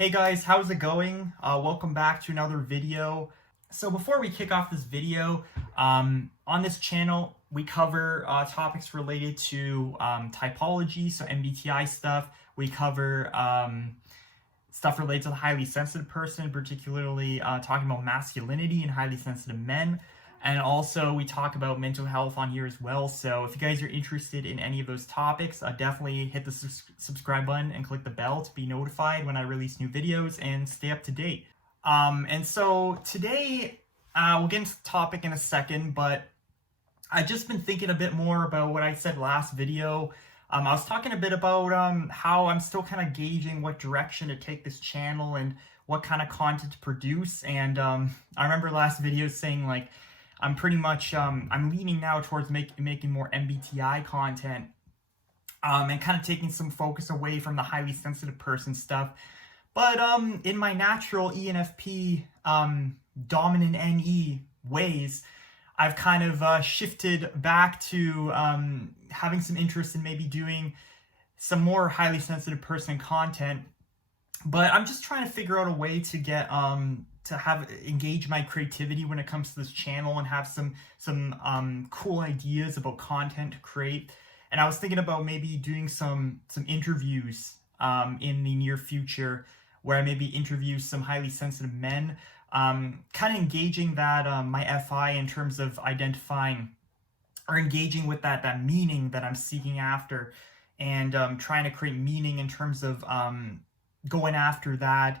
Hey guys, how's it going? Welcome back to another video. So before we kick off this video, on this channel, we cover topics related to typology, so MBTI stuff. We cover stuff related to the highly sensitive person, particularly talking about masculinity and highly sensitive men. And also we talk about mental health on here as well. So if you guys are interested in any of those topics, definitely hit the subscribe button and click the bell to be notified when I release new videos and stay up to date. And so today, we'll get into the topic in a second, but I've just been thinking a bit more about what I said last video. I was talking a bit about how I'm still kind of gauging what direction to take this channel and what kind of content to produce. And I remember last video saying like, I'm pretty much, I'm leaning now towards making more MBTI content and kind of taking some focus away from the highly sensitive person stuff. But in my natural ENFP dominant NE ways, I've kind of shifted back to having some interest in maybe doing some more highly sensitive person content. But I'm just trying to figure out a way to get engage my creativity when it comes to this channel and have some cool ideas about content to create. And I was thinking about maybe doing some interviews in the near future where I maybe interview some highly sensitive men, kind of engaging that my FI in terms of identifying or engaging with that meaning that I'm seeking after, and trying to create meaning in terms of going after that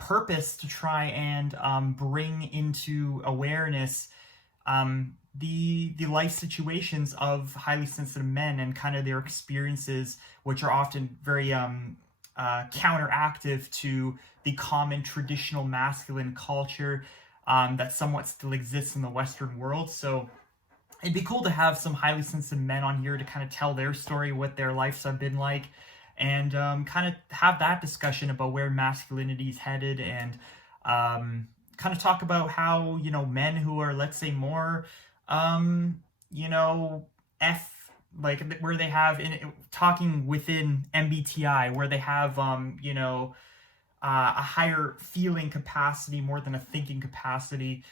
purpose to try and bring into awareness the life situations of highly sensitive men and kind of their experiences, which are often very counteractive to the common traditional masculine culture that somewhat still exists in the Western world. So it'd be cool to have some highly sensitive men on here to kind of tell their story, what their lives have been like, and kind of have that discussion about where masculinity is headed, and kind of talk about how, you know, men who are, let's say, more, you know, where they have, talking within MBTI, where they have, you know, a higher feeling capacity more than a thinking capacity.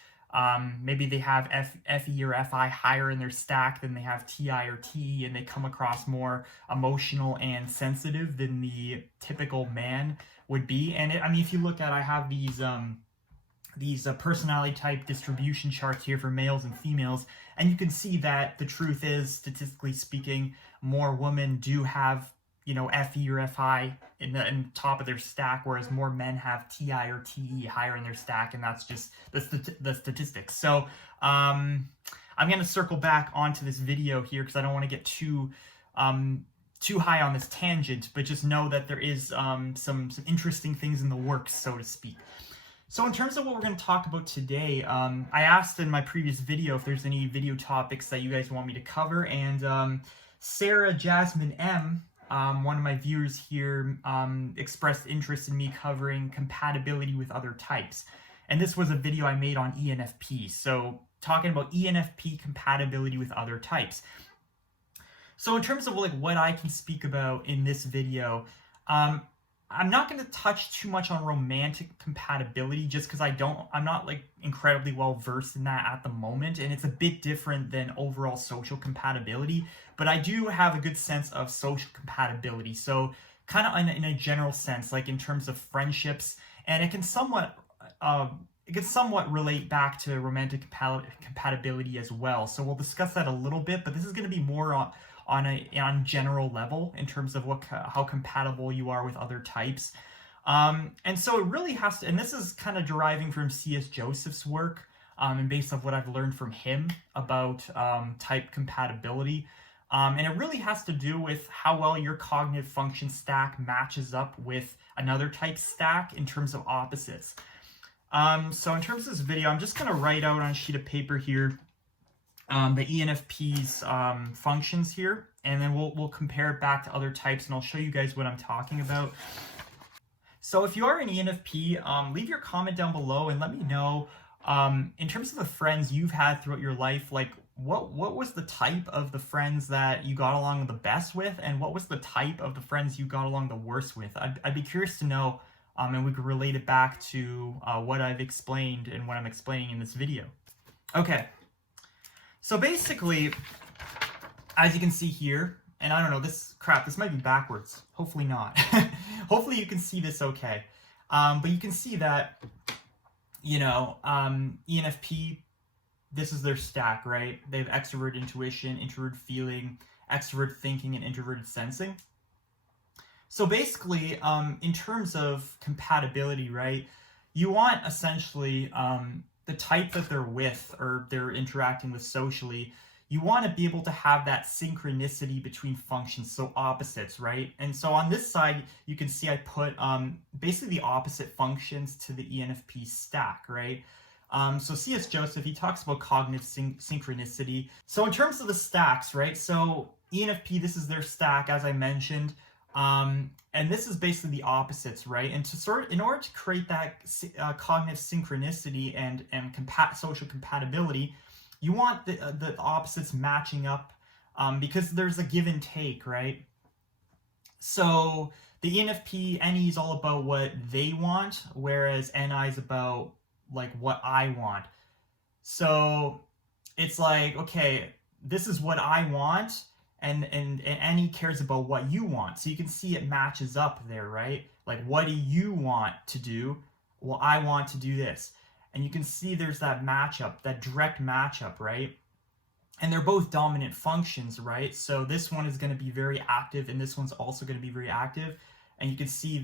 Maybe they have FE or FI higher in their stack than they have TI or TE, and they come across more emotional and sensitive than the typical man would be. And I mean, if you look at, I have these personality type distribution charts here for males and females, and you can see that the truth is, statistically speaking, more women do have, you know, FE or FI in top of their stack, whereas more men have TI or TE higher in their stack, and that's just the statistics. So I'm going to circle back onto this video here because I don't want to get too high on this tangent, but just know that there is some interesting things in the works, so to speak. So in terms of what we're going to talk about today, I asked in my previous video if there's any video topics that you guys want me to cover, and Sarah Jasmine M, one of my viewers here, expressed interest in me covering compatibility with other types. And this was a video I made on ENFP, so talking about ENFP compatibility with other types. So in terms of like what I can speak about in this video, I'm not going to touch too much on romantic compatibility just because I'm not like incredibly well versed in that at the moment, and it's a bit different than overall social compatibility, but I do have a good sense of social compatibility. So kind of in a general sense, like in terms of friendships, and it can somewhat relate back to romantic compatibility as well. So we'll discuss that a little bit, but this is going to be more on general level in terms of how compatible you are with other types. And so it really has to, and this is kind of deriving from C.S. Joseph's work, and based on what I've learned from him about type compatibility. And it really has to do with how well your cognitive function stack matches up with another type stack in terms of opposites. So in terms of this video, I'm just going to write out on a sheet of paper here the ENFP's functions here, and then we'll compare it back to other types, and I'll show you guys what I'm talking about. So if you are an ENFP, leave your comment down below and let me know, in terms of the friends you've had throughout your life, like what was the type of the friends that you got along the best with, and what was the type of the friends you got along the worst with? I'd be curious to know and we can relate it back to what I've explained and what I'm explaining in this video. Okay, so basically, as you can see here, and I don't know, this might be backwards. Hopefully not. Hopefully you can see this okay. But you can see that, ENFP, this is their stack, right? They have extrovert intuition, introvert feeling, extrovert thinking, and introverted sensing. So basically, in terms of compatibility, right, you want essentially the type that they're with or they're interacting with socially, you want to be able to have that synchronicity between functions, so opposites, right? And so on this side, you can see I put basically the opposite functions to the ENFP stack, right? So C.S. Joseph, he talks about cognitive synchronicity. So in terms of the stacks, right? So ENFP, this is their stack, as I mentioned. And this is basically the opposites, right? And in order to create that cognitive synchronicity and social compatibility, you want the opposites matching up because there's a give and take, right? So the ENFP, NE is all about what they want, whereas NI is about like what I want. So it's like, okay, this is what I want, and NE cares about what you want. So you can see it matches up there, right? Like, what do you want to do? Well, I want to do this. And you can see there's that matchup, that direct matchup, right? And they're both dominant functions, right? So this one is going to be very active, and this one's also going to be very active. And you can see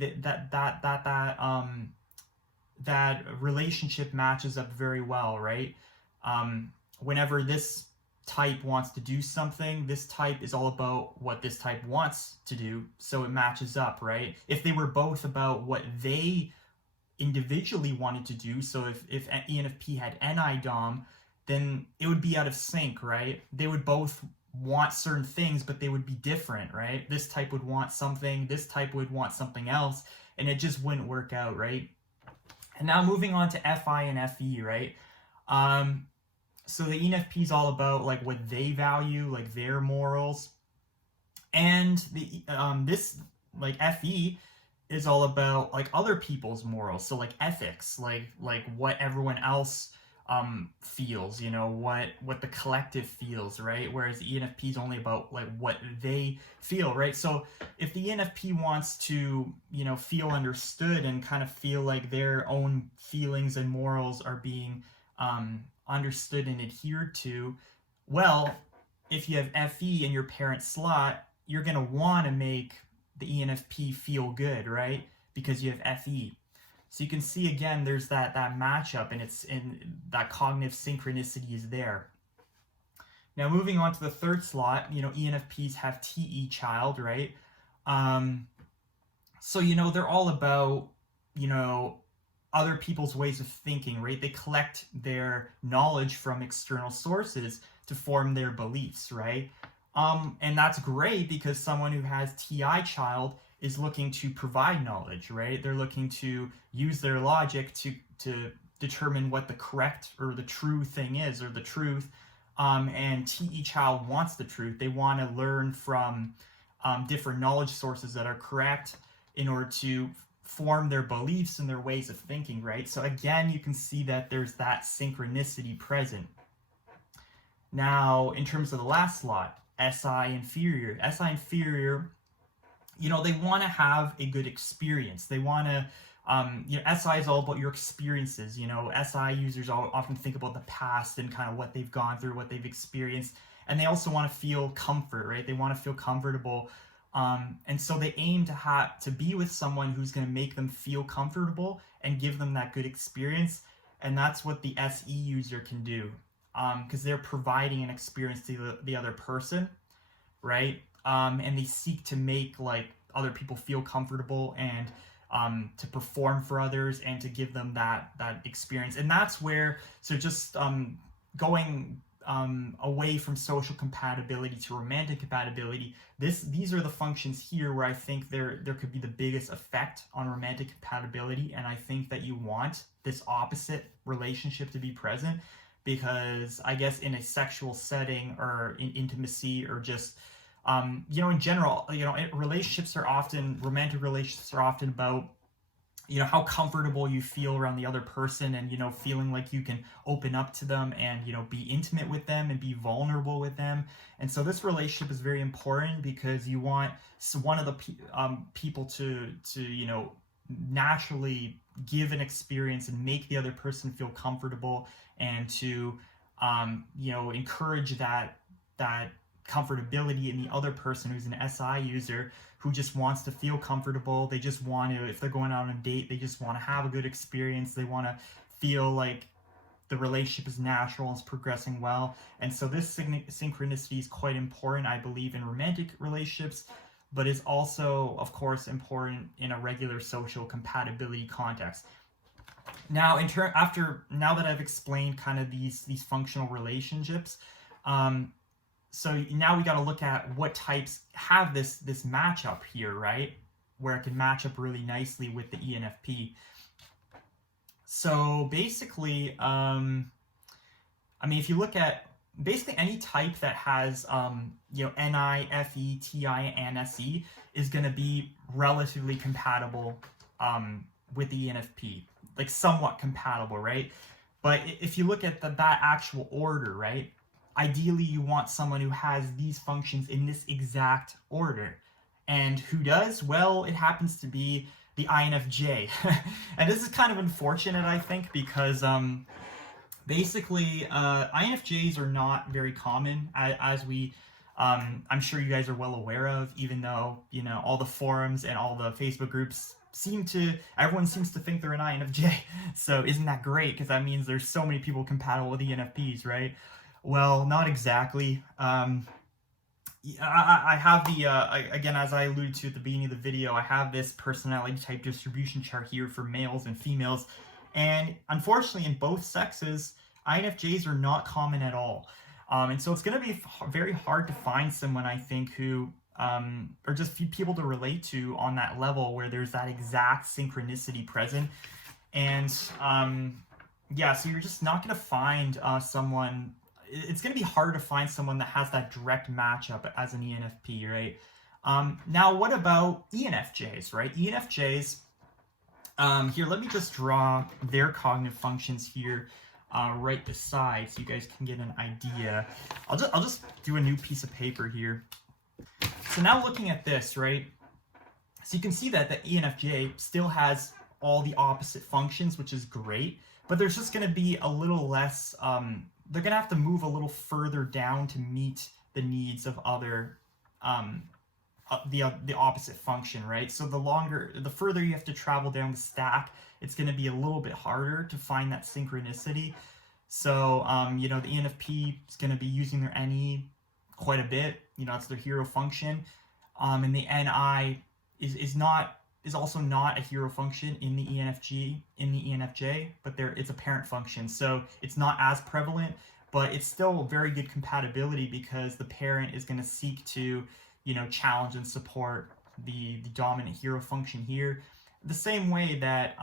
that relationship matches up very well, right? Whenever this type wants to do something, this type is all about what this type wants to do, so it matches up, right? If they were both about what they individually wanted to do, so if ENFP had NI Dom, then it would be out of sync, right? They would both want certain things, but they would be different, right? This type would want something, this type would want something else, and it just wouldn't work out, right? And now moving on to FI and FE, right? So the ENFP is all about like what they value, like their morals, and the this like FE is all about like other people's morals, so like ethics, like what everyone else feels, what the collective feels, right? Whereas the ENFP is only about like what they feel, right? So if the ENFP wants to feel understood and kind of feel like their own feelings and morals are being understood and adhered to, well, if you have FE in your parent slot, you're going to want to make the ENFP feel good, right? Because you have FE. So you can see again, there's that matchup, and it's in that cognitive synchronicity is there. Now moving on to the third slot, ENFPs have TE child, right? So they're all about other people's ways of thinking, right? They collect their knowledge from external sources to form their beliefs, right? And that's great because someone who has TI child is looking to provide knowledge, right? They're looking to use their logic to determine what the correct or the true thing is, or the truth. And TE child wants the truth. They want to learn from different knowledge sources that are correct in order to form their beliefs and their ways of thinking, right? So again, you can see that there's that synchronicity present. Now, in terms of the last slot, SI inferior. SI inferior, they want to have a good experience. They want to, SI is all about your experiences. SI users often think about the past and kind of what they've gone through, what they've experienced. And they also want to feel comfort, right? They want to feel comfortable. And so they aim to be with someone who's going to make them feel comfortable and give them that good experience. And that's what the SE user can do, because they're providing an experience to the other person, right? And they seek to make like other people feel comfortable and to perform for others and to give them that experience. And that's where, so just going away from social compatibility to romantic compatibility, these are the functions here where I think there could be the biggest effect on romantic compatibility. And I think that you want this opposite relationship to be present, because I guess in a sexual setting or in intimacy or just in general, romantic relationships are often about how comfortable you feel around the other person, and feeling like you can open up to them and be intimate with them and be vulnerable with them. And so this relationship is very important because you want one of the people to naturally give an experience and make the other person feel comfortable, and to encourage that comfortability in the other person who's an SI user, who just wants to feel comfortable. They just want to, if they're going out on a date, they just want to have a good experience. They want to feel like the relationship is natural and is progressing well. And so this synchronicity is quite important, I believe, in romantic relationships, but is also, of course, important in a regular social compatibility context. Now, now that I've explained kind of these functional relationships, so now we got to look at what types have this matchup here, right? Where it can match up really nicely with the ENFP. So basically, if you look at basically any type that has, NI, FE, TI, and SE is going to be relatively compatible with the ENFP, like somewhat compatible, right? But if you look at that actual order, right? Ideally, you want someone who has these functions in this exact order. And who does? Well, it happens to be the INFJ. And this is kind of unfortunate, I think, because basically INFJs are not very common, as I'm sure you guys are well aware of, even though, all the forums and all the Facebook groups everyone seems to think they're an INFJ. So isn't that great? Because that means there's so many people compatible with ENFPs, right? Well, not exactly. I have again, as I alluded to at the beginning of the video, I have this personality type distribution chart here for males and females. And unfortunately, in both sexes, INFJs are not common at all. And so it's going to be very hard to find someone, I think, who, or just people to relate to on that level where there's that exact synchronicity present. And yeah, so you're just not going to find someone. It's going to be hard to find someone that has that direct matchup as an ENFP, right? Now, what about ENFJs, right? ENFJs, here, let me just draw their cognitive functions here right beside so you guys can get an idea. I'll just do a new piece of paper here. So now looking at this, right? So you can see that the ENFJ still has all the opposite functions, which is great, but there's just going to be a little less, they're going to have to move a little further down to meet the needs of other, the opposite function, right? So the further you have to travel down the stack, it's going to be a little bit harder to find that synchronicity. So, the ENFP is going to be using their NE quite a bit. It's their hero function. And the NI is also not a hero function in the ENFJ, but it's a parent function. So it's not as prevalent, but it's still very good compatibility because the parent is going to seek to, challenge and support the dominant hero function here. The same way that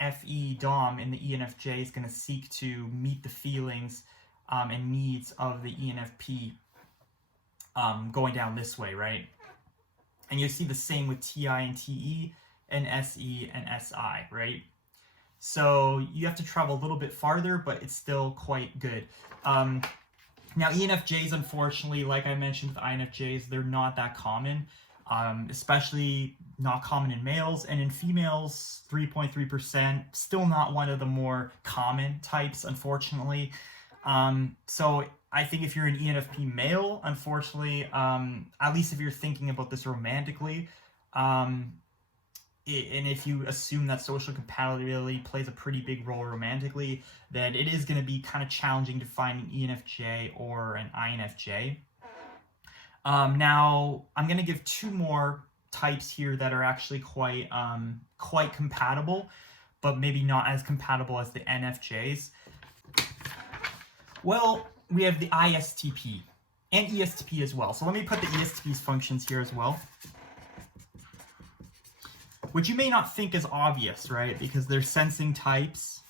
FE Dom in the ENFJ is going to seek to meet the feelings and needs of the ENFP going down this way, right? And you see the same with TI and TE and SE and SI, right? So you have to travel a little bit farther, but it's still quite good. Now, ENFJs, unfortunately, like I mentioned with INFJs, they're not that common, especially not common in males. And in females, 3.3%, still not one of the more common types, unfortunately. So I think if you're an ENFP male, unfortunately, at least if you're thinking about this romantically, and if you assume that social compatibility plays a pretty big role romantically, then it is going to be kind of challenging to find an ENFJ or an INFJ. Now, I'm going to give two more types here that are actually quite compatible, but maybe not as compatible as the NFJs. Well, we have the ISTP and ESTP as well. So let me put the ESTP's functions here as well, which you may not think is obvious, right? Because they're sensing types.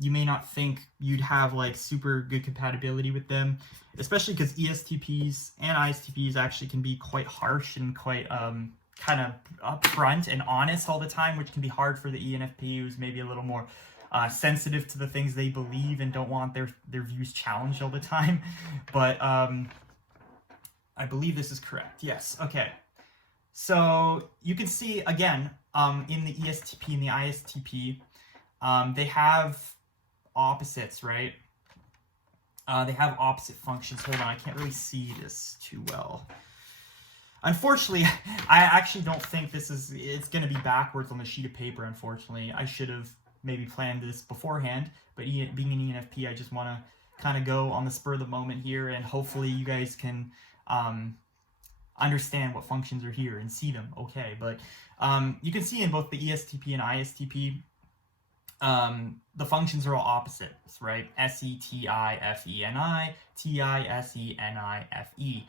You may not think you'd have like super good compatibility with them, especially because ESTPs and ISTPs actually can be quite harsh and quite kind of upfront and honest all the time, which can be hard for the ENFP, who's maybe a little more sensitive to the things they believe and don't want their views challenged all the time. But I believe this is correct. Yes. Okay. So you can see again in the ESTP and the ISTP, they have opposites, right? They have opposite functions. Hold on, I can't really see this too well. Unfortunately, I actually don't think it's going to be backwards on the sheet of paper, unfortunately. I should have maybe planned this beforehand, but being an ENFP, I just want to kind of go on the spur of the moment here, and hopefully you guys can understand what functions are here and see them okay. But you can see in both the ESTP and ISTP, the functions are all opposites, right? SETIFENI, TISENIFE.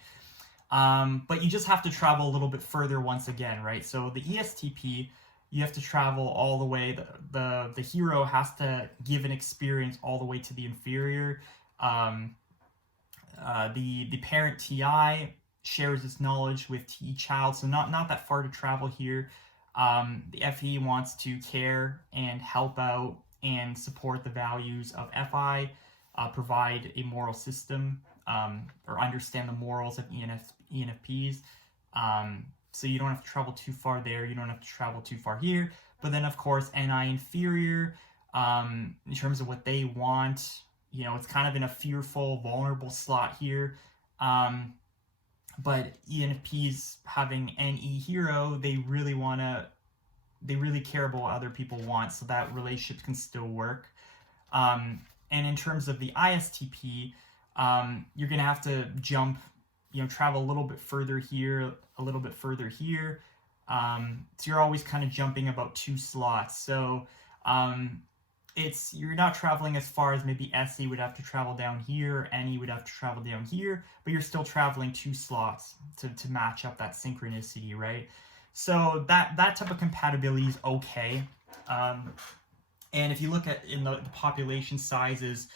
But you just have to travel a little bit further once again, right? So the ESTP, you have to travel all the way. The hero has to give an experience all the way to the inferior. The parent TI shares its knowledge with TE child, so not that far to travel here. The FE wants to care and help out and support the values of FI, provide a moral system, or understand the morals of ENFPs. So you don't have to travel too far there. You don't have to travel too far here. But then, of course, NI inferior, in terms of what they want, it's kind of in a fearful, vulnerable slot here. But ENFPs having NE hero, they really care about what other people want, so that relationship can still work. And in terms of the ISTP, you're going to have to jump, travel a little bit further here, a little bit further here. So you're always kind of jumping about 2 slots. So you're not traveling as far as maybe SE would have to travel down here, NE would have to travel down here, but you're still traveling 2 slots to match up that synchronicity, right? So that type of compatibility is okay. And if you look at in the population sizes,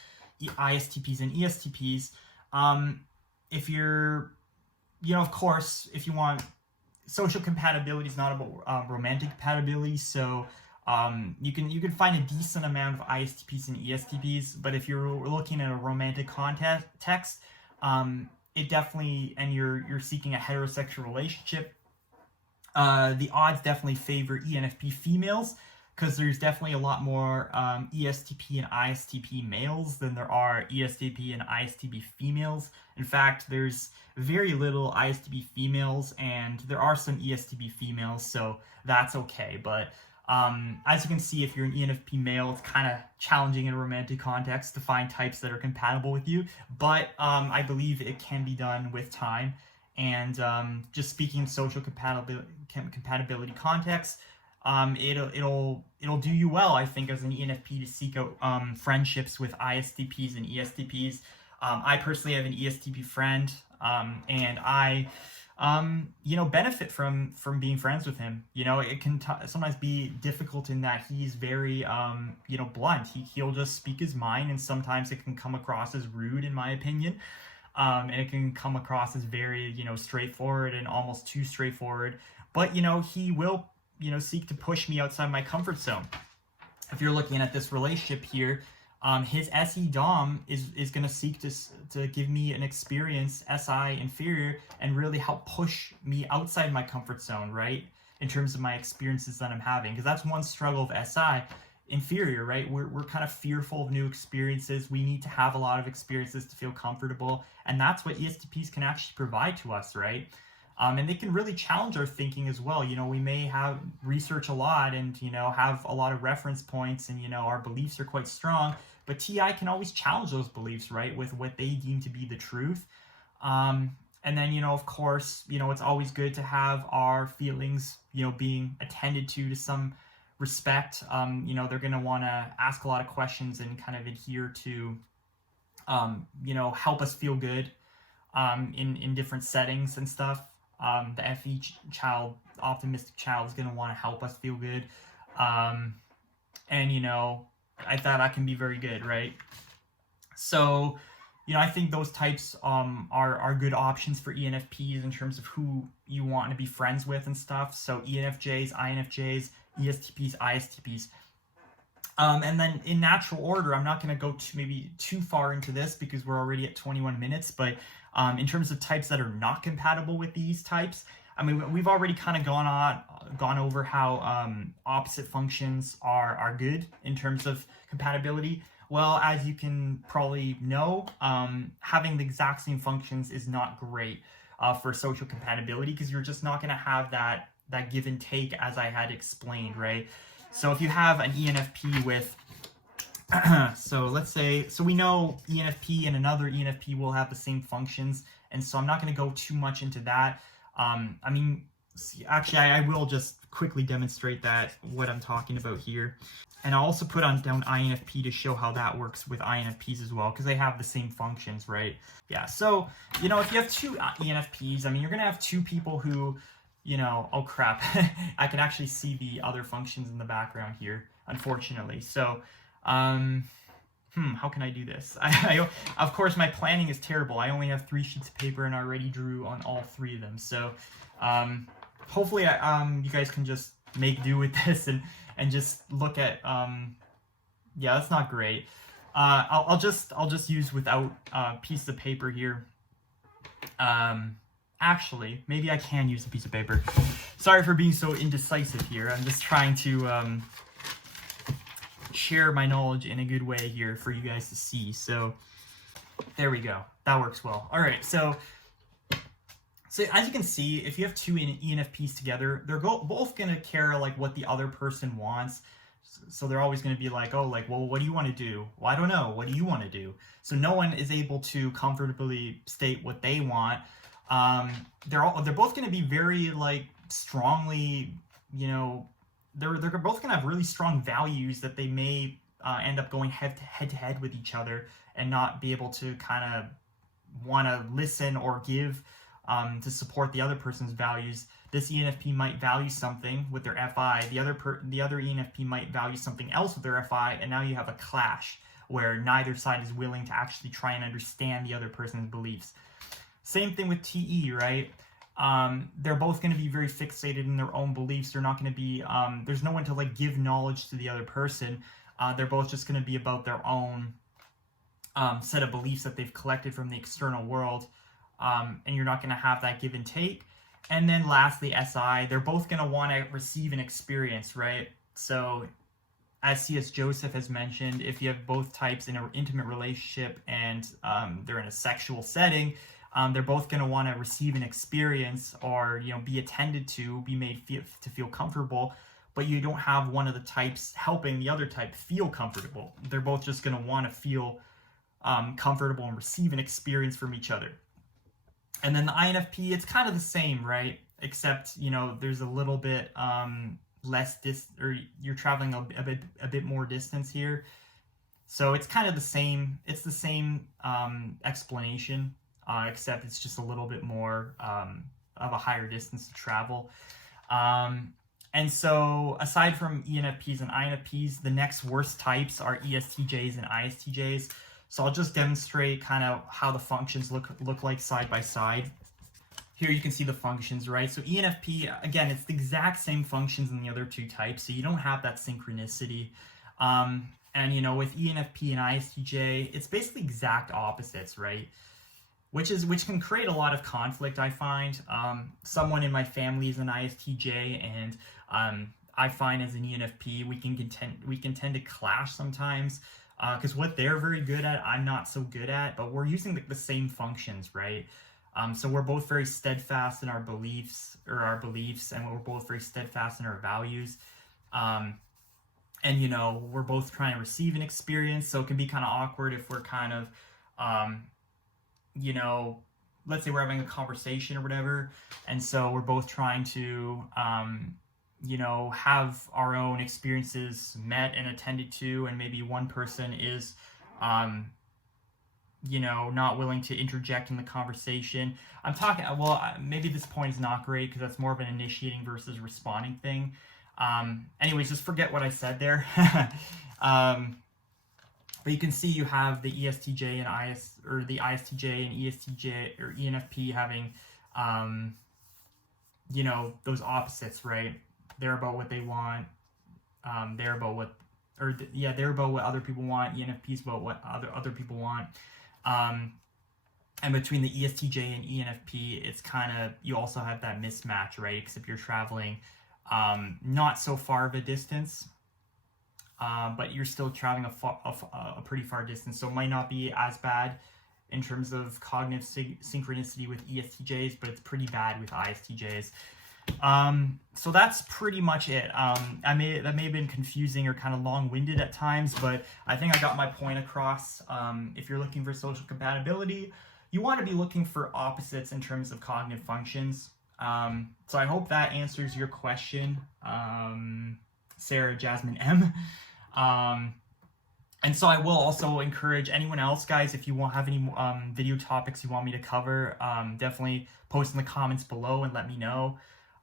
ISTPs and ESTPs, if you're, of course, if you want, social compatibility is not about romantic compatibility. So you can find a decent amount of ISTPs and ESTPs, but if you're looking at a romantic context, it definitely, and you're seeking a heterosexual relationship, the odds definitely favor ENFP females, because there's definitely a lot more ESTP and ISTP males than there are ESTP and ISTP females. In fact, there's very little ISTP females, and there are some ESTP females, so that's okay. But as you can see, if you're an ENFP male, it's kind of challenging in a romantic context to find types that are compatible with you, but I believe it can be done with time. And just speaking in social compatibility context, it'll do you well, I think, as an ENFP to seek out friendships with ISTPs and ESTPs. I personally have an ESTP friend, and I benefit from being friends with him. It can sometimes be difficult in that he's very blunt. He'll just speak his mind, and sometimes it can come across as rude, in my opinion. And it can come across as very, straightforward and almost too straightforward. But, he will, seek to push me outside my comfort zone. If you're looking at this relationship here, his SE Dom is going to seek to give me an experience, SI inferior, and really help push me outside my comfort zone, right? In terms of my experiences that I'm having. Because that's one struggle of SI. Inferior, right? We're kind of fearful of new experiences. We need to have a lot of experiences to feel comfortable, and that's what ESTPs can actually provide to us, right? And they can really challenge our thinking as well. We may have research a lot and have a lot of reference points, and our beliefs are quite strong, but TI can always challenge those beliefs, right, with what they deem to be the truth. And then of course, it's always good to have our feelings being attended to some respect. They're going to want to ask a lot of questions and kind of adhere to help us feel good in different settings and stuff. The FE child, optimistic child, is going to want to help us feel good, and I thought that can be very good, right? So I think those types are good options for ENFPs in terms of who you want to be friends with and stuff. So ENFJs, INFJs, ESTPs, ISTPs. And then in natural order, I'm not going to go maybe too far into this because we're already at 21 minutes, but in terms of types that are not compatible with these types, I mean, we've already kind of gone over how opposite functions are good in terms of compatibility. Well, as you can probably know, having the exact same functions is not great for social compatibility because you're just not going to have that give and take as I had explained, right? So if you have an ENFP with, so let's say, so we know ENFP and another ENFP will have the same functions, and so I'm not going to go too much into that. I mean, actually, I will just quickly demonstrate that, what I'm talking about here. And I'll also put down INFP to show how that works with INFPs as well, because they have the same functions, right? Yeah, so, if you have two ENFPs, I mean, you're going to have two people who, oh crap, I can actually see the other functions in the background here, unfortunately. So, how can I do this? Of course, my planning is terrible. I only have 3 sheets of paper and I already drew on all 3 of them. So, hopefully, you guys can just make do with this and just look at, yeah, that's not great. I'll just use without a piece of paper here. Actually, maybe I can use a piece of paper. Sorry for being so indecisive here. I'm just trying to share my knowledge in a good way here for you guys to see. So there we go. That works well. All right. So as you can see, if you have two ENFPs together, they're both going to care like what the other person wants. So they're always going to be like, oh, like, well, what do you want to do? Well, I don't know. What do you want to do? So no one is able to comfortably state what they want. They're both going to be very like strongly, they're both going to have really strong values that they may end up going head to head with each other and not be able to kind of want to listen or give to support the other person's values. This ENFP might value something with their FI. The other ENFP might value something else with their FI, and now you have a clash where neither side is willing to actually try and understand the other person's beliefs. Same thing with TE, right? They're both going to be very fixated in their own beliefs. They're not going to be, there's no one to like give knowledge to the other person. They're both just going to be about their own set of beliefs that they've collected from the external world. And you're not going to have that give and take. And then lastly, SI, they're both going to want to receive an experience, right? So as C.S. Joseph has mentioned, if you have both types in an intimate relationship and they're in a sexual setting, they're both going to want to receive an experience or, be attended to, be made to feel comfortable, but you don't have one of the types helping the other type feel comfortable. They're both just going to want to feel comfortable and receive an experience from each other. And then the INFP, it's kind of the same, right? Except, there's a little bit less or you're traveling a bit more distance here. So it's kind of the same. It's the same explanation, except it's just a little bit more of a higher distance to travel. And so aside from ENFPs and INFPs, the next worst types are ESTJs and ISTJs. So I'll just demonstrate kind of how the functions look like side by side. Here you can see the functions, right? So ENFP, again, it's the exact same functions in the other two types, so you don't have that synchronicity. And, with ENFP and ISTJ, it's basically exact opposites, right? Which can create a lot of conflict, I find. Someone in my family is an ISTJ, and I find as an ENFP, we can tend to clash sometimes. Because what they're very good at, I'm not so good at, but we're using the same functions, right? So we're both very steadfast in our beliefs, and we're both very steadfast in our values. And, we're both trying to receive an experience, so it can be kind of awkward if we're kind of, let's say we're having a conversation or whatever, and so we're both trying to, have our own experiences met and attended to, and maybe one person is, not willing to interject in the conversation. I'm talking, well, maybe this point is not great because that's more of an initiating versus responding thing. Anyways, just forget what I said there. But you can see you have the ESTJ and the ISTJ and ESTJ or ENFP having, you know, those opposites, right? They're about what they want. They're about what, they're about what other people want. ENFP's about what other people want. And between the ESTJ and ENFP, it's kind of, you also have that mismatch, right? Except you're traveling not so far of a distance, but you're still traveling a pretty far distance. So it might not be as bad in terms of cognitive synchronicity with ESTJs, but it's pretty bad with ISTJs. So that's pretty much it. That may have been confusing or kind of long-winded at times, but I think I got my point across. If you're looking for social compatibility, you want to be looking for opposites in terms of cognitive functions. So I hope that answers your question, Sarah Jasmine M. And so I will also encourage anyone else, guys, if you have any video topics you want me to cover, definitely post in the comments below and let me know.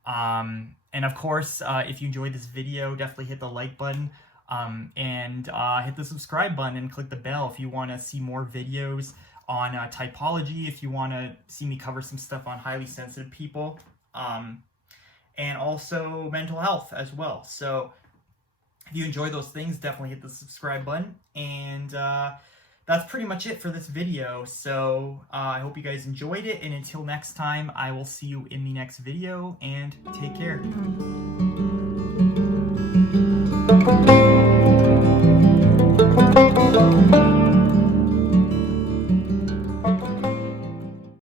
And of course, if you enjoyed this video, definitely hit the like button and hit the subscribe button and click the bell if you want to see more videos on typology, if you want to see me cover some stuff on highly sensitive people, and also mental health as well. So if you enjoy those things, definitely hit the subscribe button. And that's pretty much it for this video. So I hope you guys enjoyed it. And until next time, I will see you in the next video, and take care.